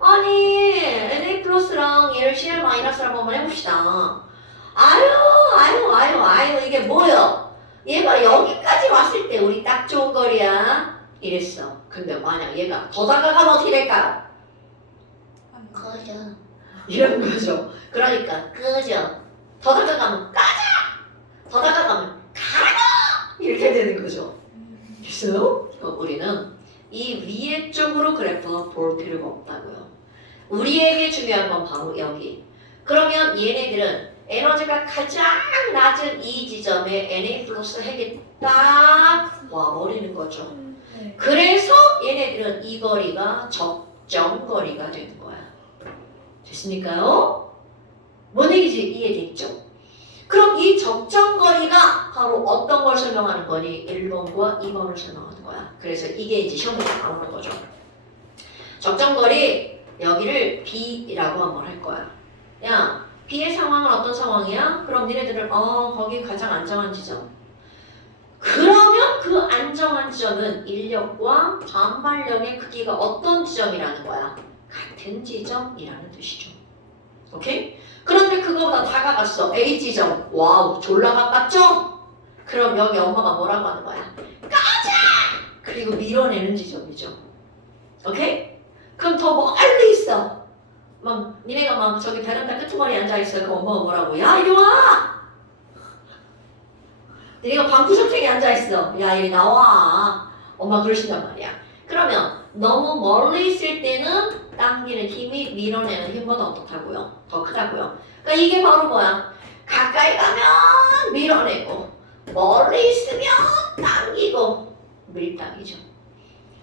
아니 Na 플러스 아유 이게 뭐야? 얘가 여기까지 왔을 때 우리 딱 좋은 거리야 이랬어. 근데 만약 얘가 더 다가가면 어떻게 될까요? 꺼져 이런 거죠. 그러니까 꺼져. 더 다가가면 꺼져. 더 다가가면 가라 이렇게 되는 거죠. 됐어요? 우리는 이 위에 쪽으로 그래프 볼 필요가 없다고요. 우리에게 중요한 건 바로 여기. 그러면 얘네들은 에너지가 가장 낮은 이 지점에 Na 플러스 핵이 딱 와버리는 거죠. 네. 그래서 얘네들은 이 거리가 적정거리가 되는 거야. 됐습니까요? 뭔 얘기지? 이해됐죠? 그럼 이 적정거리가 바로 어떤 걸 설명하는 거니? 1번과 2번을 설명하는 거야. 그래서 이게 이제 시험에 나오는 거죠. 적정거리 여기를 B라고 한번 할 거야. 야, B의 상황은 어떤 상황이야? 그럼 니네들은 거기 가장 안정한 지점. 그러면 그 안정한 지점은 인력과 반발력의 크기가 어떤 지점이라는 거야? 같은 지점이라는 뜻이죠. 오케이? 그런데 그거보다 다가갔어. A 지점. 와우, 졸라 가깝죠? 그럼 여기 엄마가 뭐라고 하는 거야? 가자! 그리고 밀어내는 지점이죠. 오케이? 그럼 더 멀리 있어. 막 니네가 막 저기 베란다 끄트머리에 앉아있어요. 그럼 엄마가 뭐라고? 야 이리 와! 니네가 방구석탱이에 앉아있어. 야 이리 나와. 엄마 그러신단 말이야. 그러면 너무 멀리 있을 때는 당기는 힘이 밀어내는 힘보다 어떻다고요? 더 크다고요. 그러니까 이게 바로 뭐야? 가까이 가면 밀어내고 멀리 있으면 당기고 밀당이죠.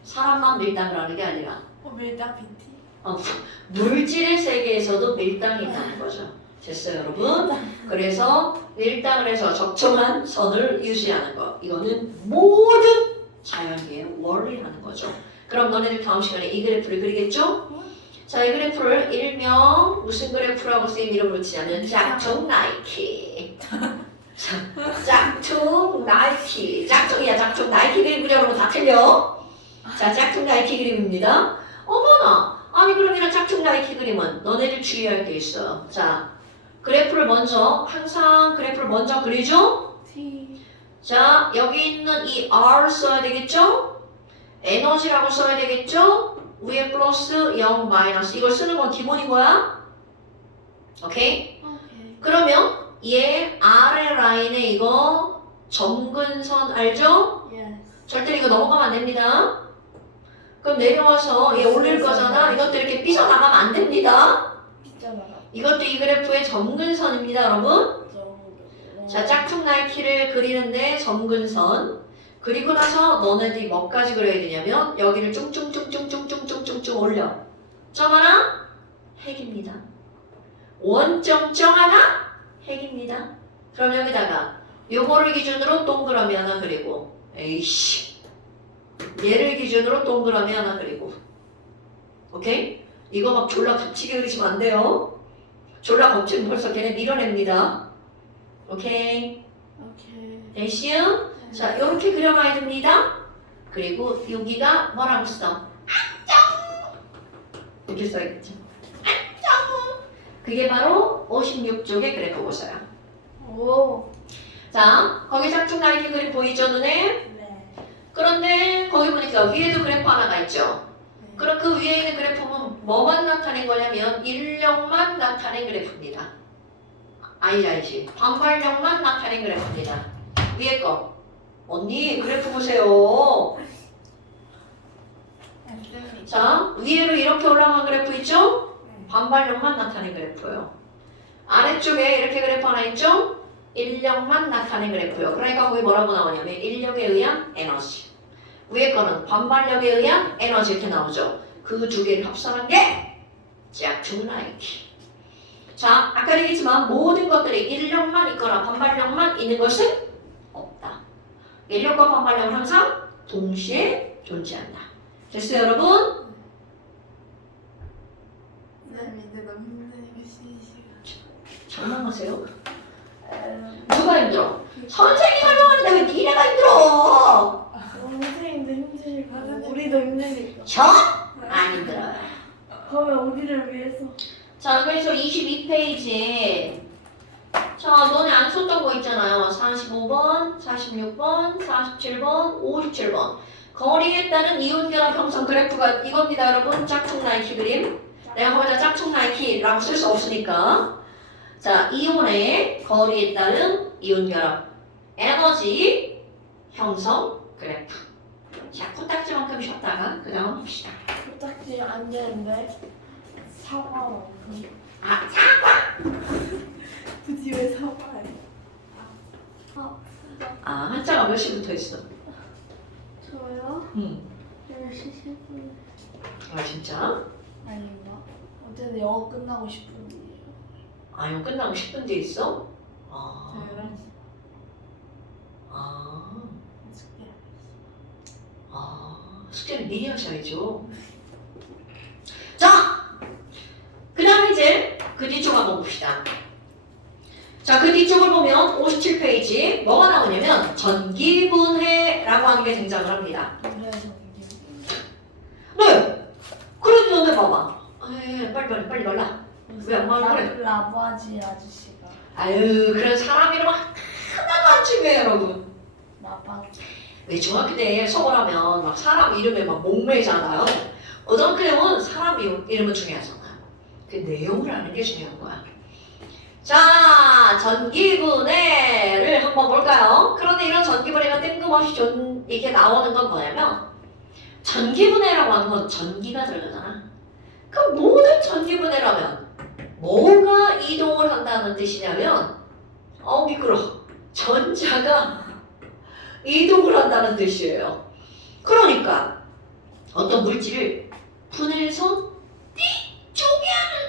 사람만 밀당을 하는 게 아니라 밀당 PT. 물질의 세계에서도 밀당이 있다는 거죠. 됐어요 여러분? 그래서 밀당을 해서 적정한 선을 유지하는 거. 이거는 모든 자연계의 원리라는 거죠. 그럼 너네들 다음 시간에 이 그래프를 그리겠죠? 자, 이 그래프를 일명 무슨 그래프라고 쓰인 이름으로 치자면 짝퉁 나이키. 짝퉁 나이키. 짝퉁이야 짝퉁. 나이키 그림 그려놓으면 다 틀려. 자, 짝퉁 나이키 그림입니다. 어머나. 아니 그럼 이런 짝퉁 나이키 그림은 너네들 주의할 게 있어요. 자, 그래프를 먼저 항상 그래프를 먼저 그리죠? T. 자, 여기 있는 이 R 써야 되겠죠? 에너지라고 써야 되겠죠? 위에 플러스 0 마이너스 이걸 쓰는 건 기본인 거야? 오케이? 오케이. 그러면 얘 아래 라인에 이거 점근선 알죠? Yes. 절대 이거 넘어가면 안 됩니다. 그럼 내려와서 얘 올릴 거잖아. 이것도 이렇게 삐져나가면 안 됩니다. 빗자나가. 이것도 이 그래프의 점근선입니다, 여러분. 자, 짝퉁 나이키를 그리는데 점근선. 그리고 나서 너네들이 뭐까지 그려야 되냐면 여기를 쫑쫑쫑쫑쫑쫑쫑쫑쫑 올려. 점 하나 핵입니다. 원점점 하나 핵입니다. 그럼 여기다가 요거를 기준으로 동그라미 하나 그리고 에이씨 얘를 기준으로 동그라미 하나 그리고 오케이? 이거 막 졸라 겹치게 그리시면 안 돼요. 졸라 겹치면 벌써 걔네 밀어냅니다. 오케이? 오케이. 됐시요? 자, 이렇게 그려놔야 됩니다. 그리고 여기가 뭐라고 써? 안정! 이렇게 써야겠죠. 안정! 그게 바로 56쪽의 그래프 보셔요. 오. 자, 거기 짝퉁 나이키 그림 보이죠, 눈에? 네. 그런데 거기 보니까 위에도 그래프 하나가 있죠. 네. 그럼 그 위에 있는 그래프는 뭐만 나타낸 거냐면 인력만 나타낸 그래프입니다. 아니지. 반발력만 나타낸 그래프입니다. 위에 거. 언니 그래프 보세요. 자, 위에로 이렇게 올라간 그래프 있죠? 반발력만 나타낸 그래프예요. 아래쪽에 이렇게 그래프 하나 있죠? 인력만 나타낸 그래프예요. 그러니까 거기 뭐라고 나오냐면 인력에 의한 에너지. 위에 거는 반발력에 의한 에너지 이렇게 나오죠. 그 두 개를 합산한 게 짝퉁 나이키. 자, 아까 얘기했지만 모든 것들이 인력만 있거나 반발력만 있는 것은 없다. 인력과 반발력은 항상 동시에 존재한다. 됐어요, 여러분? 네, 이제 너무 힘드니까 쉬시간. 장난하세요? 누가 힘들어? 선생님이 설명하는데 왜 니네가 힘들어? 선생님도 힘드실 거고 우리도 힘드니까. 저? 안 힘들어요. 그러면 우리를 위해서. 자, 그래서 22페이지에 자, 너네 안 썼던 거 있잖아요. 45번, 46번, 47번, 57번. 거리에 따른 이온결합 형성 그래프가 이겁니다, 여러분. 짝퉁 나이키 그림. 내가 거기다 짝퉁 나이키라고 쓸 수 없으니까. 자, 이온의 거리에 따른 이온결합 에너지 형성 그래프. 자, 코딱지만큼 쉬었다가 그 다음 봅시다. 코딱지 안 되는데 사과. 아, 사과! 굳이 왜 사과해? 아, 한자가 몇 시부터 있어? 저요? 응. 10시 10분. 아, 진짜? 아닌가? 어쨌든 영어 끝나고 10분이에요. 아, 이거 끝나고 10분 뒤에 있어? 아, 네. 아, 숙제. 숙제는 미리 하셔야죠. 자, 그 다음에 이제 그 뒤쪽 한번 봅시다. 자, 그 뒤쪽을 보면 57페이지 뭐가 나오냐면 전기분해라고 하는 게 등장을 합니다. 그래서 네! 그래도 너네 봐봐. 빨리 말라. 왜 안 말을 그래? 라부아지 아저씨가 아유, 그런 사람 이름 하나도 안 중요해요, 여러분. 라부아지. 왜 중학교 때 수업하면 막 사람 이름에 막 목매잖아요. 고등학교는 사람 이름은 중요하잖아요. 그 내용을 아는 게 중요한 거야. 자, 전기분해를 한번 볼까요? 그런데 이런 전기분해가 뜬금없이 이렇게 나오는 건 뭐냐면 전기분해라고 하는 건 전기가 들어가잖아. 그럼 모든 전기분해라면 뭐가 이동을 한다는 뜻이냐면 미끄러. 전자가 이동을 한다는 뜻이에요. 그러니까 어떤 물질을 분해해서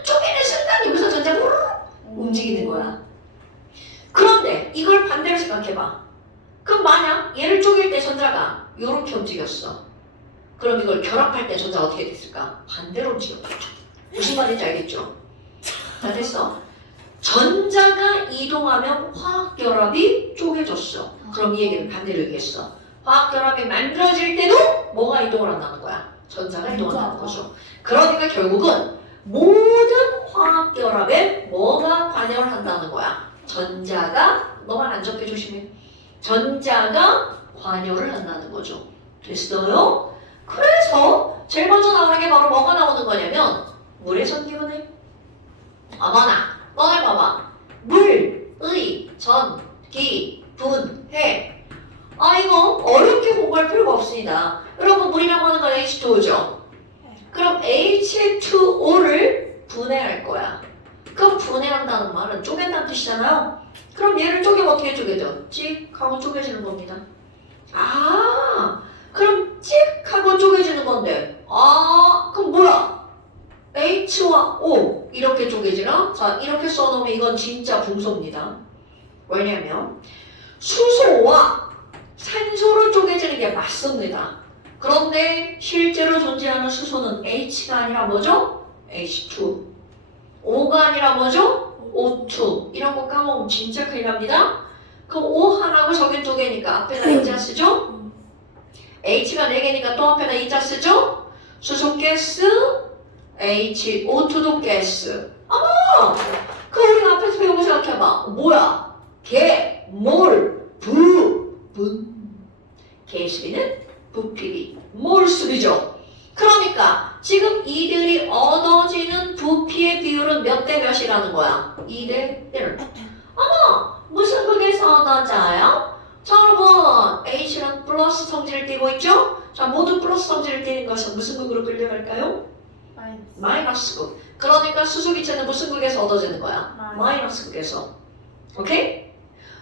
쪼개는 순간 여기서 전자가 움직이는 거야. 그런데 이걸 반대로 생각해봐. 그럼 만약 얘를 쪼갤 때 전자가 이렇게 움직였어. 그럼 이걸 결합할 때 전자가 어떻게 됐을까? 반대로 움직였겠죠. 무슨 말인지 알겠죠? 다 됐어. 전자가 이동하면 화학결합이 쪼개졌어. 그럼 이 얘기는 반대로 얘기했어. 화학결합이 만들어질 때도 뭐가 이동을 한다는 거야? 전자가 이동한다는 거죠. 그러니까 결국은 모든 화학결합에 뭐가 관여를 한다는 거야? 전자가, 너만 안 적게 조심해. 전자가 관여를 한다는 거죠. 됐어요? 그래서 제일 먼저 나오는 게 바로 뭐가 나오는 거냐면 물의 전기분해. 어머나, 너네 봐봐. 물의 전기분해. 이거 어렵게 공부할 필요가 없습니다. 여러분, 물이라고 하는 건 H2O죠? 그럼 H2O를 분해할 거야. 그럼 분해한다는 말은 쪼갠다는 뜻이잖아요. 그럼 얘를 쪼개면 어떻게 쪼개져? 찍 하고 쪼개지는 겁니다. 그럼 찍 하고 쪼개지는 건데 그럼 뭐야? H와 O 이렇게 쪼개지나? 자, 이렇게 써놓으면 이건 진짜 분소입니다. 왜냐면 수소와 산소로 쪼개지는 게 맞습니다. 그런데 실제로 존재하는 수소는 H가 아니라 뭐죠? H2. O가 아니라 뭐죠? O2. 이런 거 까먹으면 진짜 큰일 납니다. 그럼 O 하나고 저긴 두 개니까 앞에다 이자 쓰죠? H가 4개니까 또 앞에다 이자 쓰죠? 수소가스, O2도 가스. 그럼 우리가 앞에서 배운 거 생각해봐. 뭐야? 개, 몰, 부, 분. 개수비는 부피비, 몰수비죠. 그러니까 지금 이들이 얻어지는 부피의 비율은 몇 대 몇이라는 거야? 2대 1. 무슨 극에서 얻어져요? 자, 여러분, H는 플러스 성질을 띠고 있죠? 자, 모두 플러스 성질을 띠는 것은 무슨 극으로 끌려갈까요? 마이너스 극. 그러니까 수소기체는 무슨 극에서 얻어지는 거야? 마이너스 극에서. 오케이?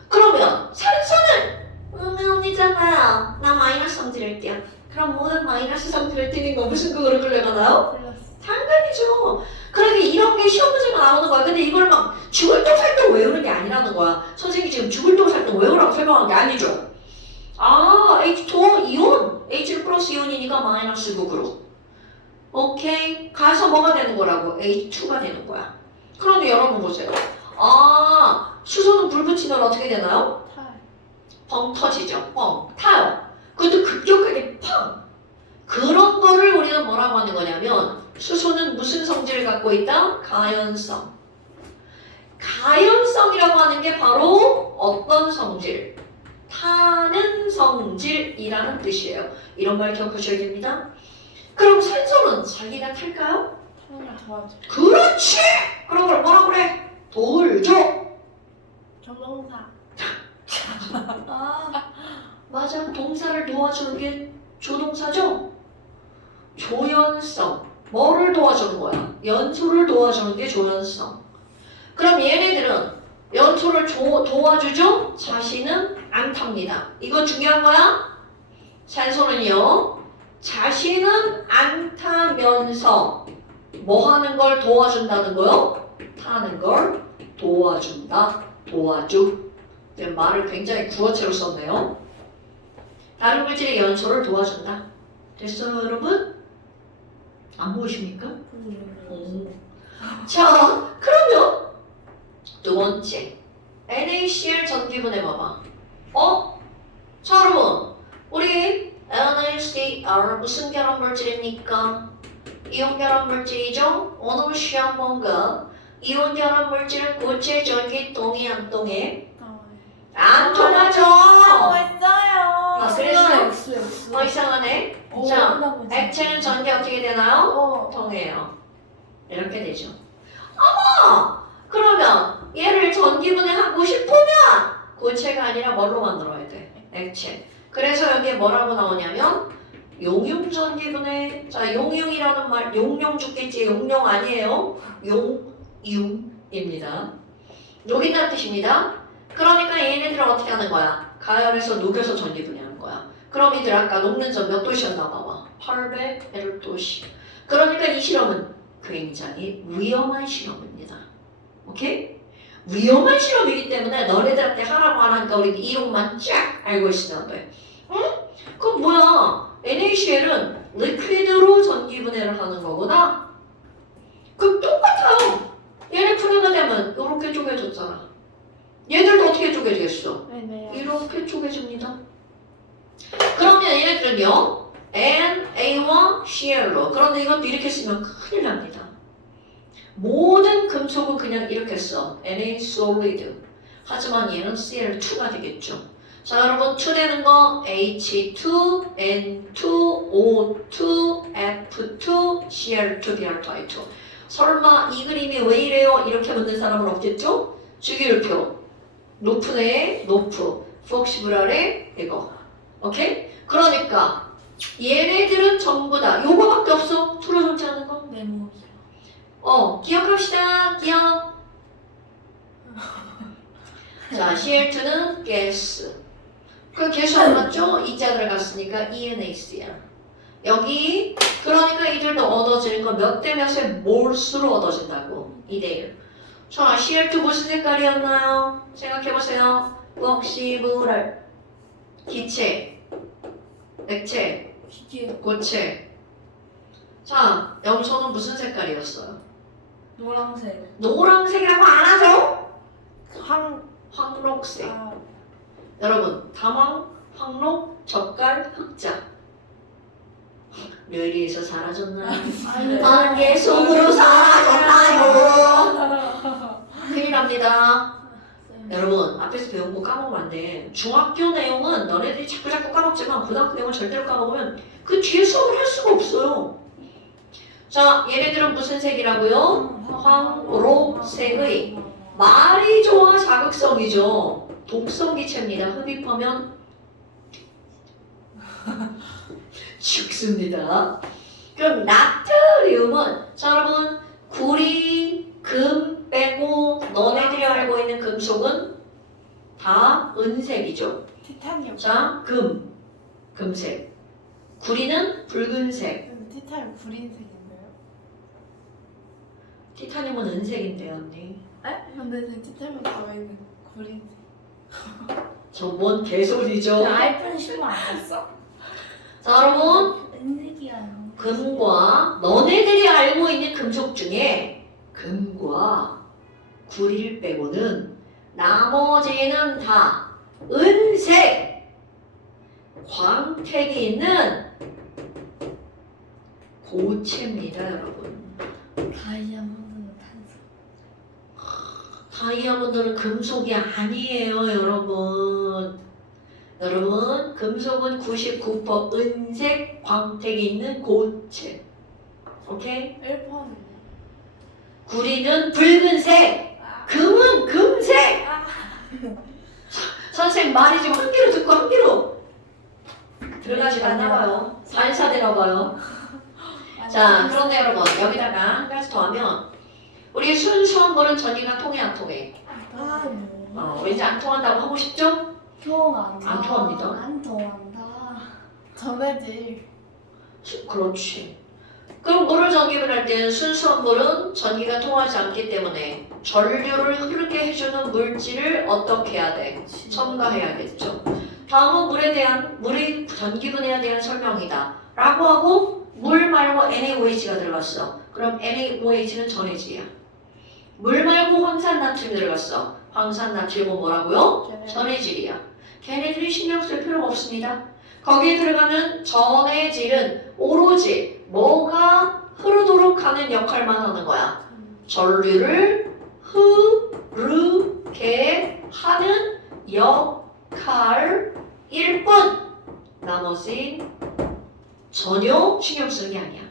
그러면 산소는 음이잖아요. 나 마이너스 성질을 띄어. 그럼 모든 마이너스 성질을 띄는 거 무슨 극으로 끌려가나요? 당연히죠. 그러니까 이런 게 시험 문제가 나오는 거야. 근데 이걸 막 죽을 똥 살 똥 외우는 게 아니라는 거야. 선생님이 지금 죽을 똥 살 똥 외우라고 설명한 게 아니죠. H2O 이온, H 플러스 이온이니까 마이너스 극으로. 오케이. 가서 뭐가 되는 거라고? H2가 되는 거야. 그런데 여러분 보세요. 수소는 불 붙이면 어떻게 되나요? 뻥 터지죠. 뻥 타요. 그것도 급격하게 펑. 그런 거를 우리는 뭐라고 하는 거냐면 수소는 무슨 성질을 갖고 있다? 가연성. 가연성이라고 하는 게 바로 어떤 성질? 타는 성질이라는 뜻이에요. 이런 말 기억하셔야 됩니다. 그럼 산소는 자기가 탈까요? 하나를 도와줘. 그렇지! 그런 걸 뭐라 그래? 돌조! 조동사. 아, 맞아. 동사를 도와주는 게 조동사죠? 조연성. 뭐를 도와주는 거야? 연소를 도와주는 게 조연성. 그럼 얘네들은 연소를 도와주죠? 자신은 안 탑니다. 이거 중요한 거야? 산소는요. 자신은 안 타면서 뭐 하는 걸 도와준다는 거요? 타는 걸 도와준다. 도와줘. 말을 굉장히 구어체로 썼네요. 다른 물질의 연소를 도와준다. 됐어요, 여러분? 안 보이십니까? 자, 그러면 두 번째 NaCl 전기분 해봐봐. 자, 여러분, 우리 NaCl 무슨 결합 물질입니까? 이온 결합 물질이죠? 오늘 시험 본 거 이온 결합 물질은 고체 전기 통해 안 통해? 안 통하죠. 아, 그래서 이상하네. 자, 액체는 전기 어떻게 되나요? 통해요. 이렇게 되죠. 그러면 얘를 전기분해하고 싶으면 고체가 아니라 뭘로 만들어야 돼? 액체. 그래서 여기에 뭐라고 나오냐면 용융 전기분해. 자, 용융이라는 말, 용용 죽겠지. 용용 아니에요. 용융입니다. 녹인다는 뜻입니다. 그러니까 얘네들은 어떻게 하는 거야? 가열해서 녹여서 전기분해하는 거야. 그럼 이들 아까 녹는 점 몇 도씨였나 봐봐. 801도씨. 그러니까 이 실험은 굉장히 위험한 실험입니다. 오케이? 위험한 실험이기 때문에 너네들한테 하라고 안 하니까 우리 이론만 쫙 알고 있으면 돼. 응? 그럼 뭐야? NaCl은 리퀴드로 전기분해를 하는 거구나? 그럼 똑같아요. 얘네 분해가 되면 이렇게 쪼개졌잖아. 얘들도 어떻게 쪼개지겠어? 이렇게 쪼개집니다. 그러면 얘네들은요, Na와 Cl로. 그런데 이것도 이렇게 쓰면 큰일 납니다. 모든 금속은 그냥 이렇게 써. Na solid. 하지만 얘는 Cl2가 되겠죠. 자, 여러분 2 되는 거 H2, N2, O2, F2, Cl2, Br2, 설마 이 그림이 왜 이래요? 이렇게 묻는 사람은 없겠죠? 주기율표. 노프네, 노프. 폭시브랄의 이거. 오케이? 그러니까 얘네들은 전부 다 요거밖에 없어. 틀어놓지 않은 거. 기억합시다. 기억. 자, Cl2는 가스. 그 개수 안 맞죠? 이자 들어갔으니까 EnACl. 여기 그러니까 이들도 얻어지는 건 몇 대 몇의 몰수로 얻어진다고. 2대1. 자, Cl2 무슨 색깔이었나요? 생각해보세요. 폭시브랄. 기체, 액체, 고체. 자, 염소는 무슨 색깔이었어요? 노란색. 노란색이라고 안 하죠? 황록색. 여러분, 다망, 황록, 젓갈, 흑자. 뇌리에서 사라졌나요? 안개 속으로 사라졌나요? 큰일 납니다. 여러분, 앞에서 배운 거 까먹으면 안 돼. 중학교 내용은 너네들이 자꾸 까먹지만 고등학교 내용을 절대로 까먹으면 그 뒤에 수업을 할 수가 없어요. 자, 얘네들은 무슨 색이라고요? 황록색의 말이 좋아 자극성이죠. 독성 기체입니다. 흡입하면 죽습니다. 그럼 나트리움은 자, 여러분 구리, 금 빼고 너네들이 알고 있는 금속은 다 은색이죠. 티타늄. 자, 금색. 구리는 붉은색. 티타늄 구린색인데요? 티타늄은 은색인데요, 언니. 근데 제 티타늄 들어있는 구린색. 저 뭔 개소리죠? 아이폰 15 안 했어? 자, 여러분 은색이야. 금과 너네들이 알고 있는 금속 중에 금과 구리를 빼고는 나머지는 다 은색, 광택이 있는 고체입니다, 여러분. 다이아몬드는 탄소. 다이아몬드는 금속이 아니에요, 여러분. 여러분, 금속은 99% 은색 광택이 있는 고체. 오케이? 1번. 구리는 붉은색, 금은 금색. 아. 선생님 말이 지금 한 귀로 듣고 한 귀로 들어가지가 않나 봐요. 반사되나 봐요. 자, 그런데 여러분 여기다가 한 가지 더 하면 우리 순수한 물은 전기가 통해 안 통해? 아, 뭐. 왠지 안 통한다고 하고 싶죠? 통한다. 안 통합니다. 안 통한다. 전해질. 그렇지. 그럼 물을 전기분할 때는 순수한 물은 전기가 통하지 않기 때문에 전류를 흐르게 해주는 물질을 어떻게 해야 돼? 첨가해야겠죠. 다음은 물의 전기분해에 대한 설명이다. 라고 하고 물 말고 NaOH가 들어갔어. 그럼 NaOH는 전해질이야. 물 말고 황산나트륨이 들어갔어. 황산나트륨은 뭐라고요? 전해질이야. 걔네들이 신경 쓸 필요가 없습니다. 거기에 들어가는 전해질은 오로지 뭐가 흐르도록 하는 역할만 하는 거야. 전류를 흐르게 하는 역할일 뿐. 나머지 전혀 신경 쓰는 게 아니야.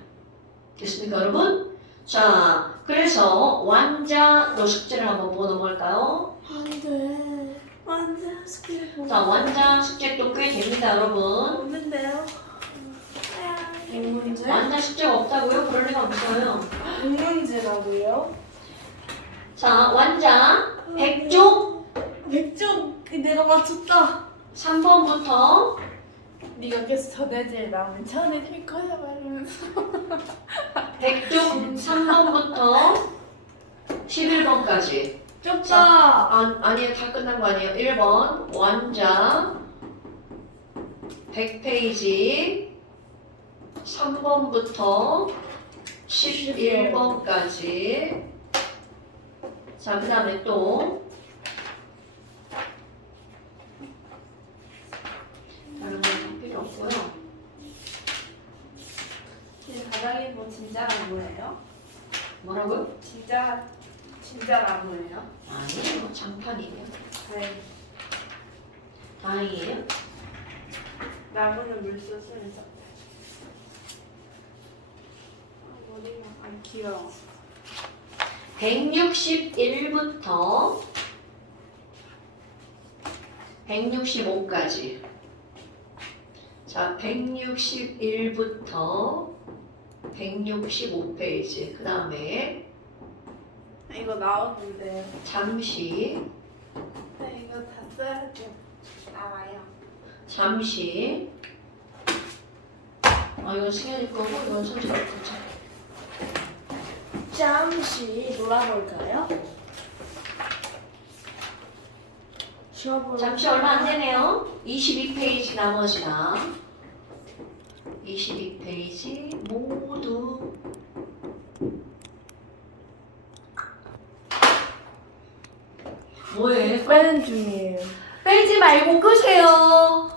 됐습니까, 여러분? 자, 그래서 완자 너 숙제를 한번 보고 넘어갈까요? 안 돼. 완전 스킬 자, 완자 숙제도 꽤 됩니다, 여러분. 없는데요? 문제? 완자 숙제가 없다고요? 그럴 리가 없어요. 문제라고요? 자, 완자 100종 100점 내가 맞췄다. 3번부터 네가 계속 전해질 나오면 전해질 거야 말하면서. 100종 3번부터 11번까지. 좁다. 아니에요. 다 끝난 거 아니에요. 1번 완자 100페이지 3번부터 11번까지. 자, 그 다음에 또 다른 건 필요 없고요. 바닥에 뭐 진짜 나무예요? 뭐라고요? 진짜 나무예요? 아니에요. 장판이에요. 네. 다행이에요. 나무는 물소 쓰는 척. 머리가 안 귀여워. 161부터 165까지. 자, 161부터 165페이지. 그 다음에 이거 나오는데. 잠시 네, 이거 다 써야죠. 나와요. 잠시 이건 승현이 거고 이건 선생님 거죠. 잠시 놀아볼까요? 쉬어볼까요? 잠시 얼마 안 되네요. 22페이지 나머지다. 22페이지 모두 뭐해? 빼는 중이에요. 빼지 말고 끄세요.